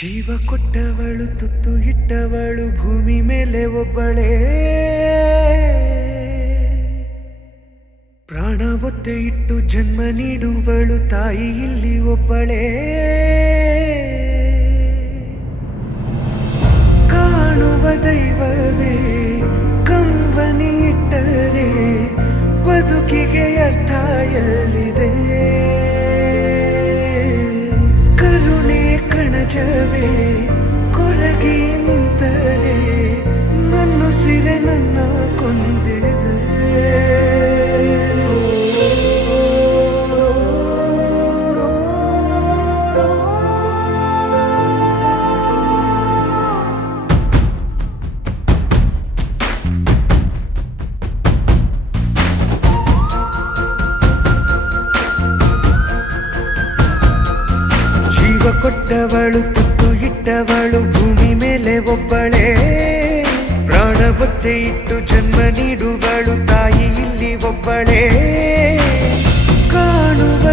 ಜೀವ ಕೊಟ್ಟವಳು ತುತ್ತು ಇಟ್ಟವಳು ಭೂಮಿ ಮೇಲೆ ಒಬ್ಬಳೇ, ಪ್ರಾಣ ಒತ್ತೆ ಇಟ್ಟು ಜನ್ಮ ನೀಡುವಳು ತಾಯಿ ಇಲ್ಲಿ ಒಬ್ಬಳೇ. ಕಾಣುವ ದೈವವೇ ಕಂಬನಿ ಇಟ್ಟರೆ ಬದುಕಿಗೆ ಅರ್ಥ ಎಲ್ಲಿದೆ. ಕರುಣೆ ಕಣಜವೇ ಕೊರಗಿ ನಿಂತರೆ ನನ್ನುಸಿರೆ ನನ್ನ ಕೊಂದಿದೆ. ಜೀವ ಕೊಟ್ಟವಳು ತುತ್ತು ಇಟ್ಟವಳು ಭೂಮಿ ಮೇಲೆ ಒಬ್ಬಳೇ, ಪ್ರಾಣ ಒತ್ತೆ ಇಟ್ಟು ಜನ್ಮ ನೀಡುವಳು ತಾಯಿ ಇಲ್ಲಿ ಒಬ್ಬಳೇ. ಕಾಣುವ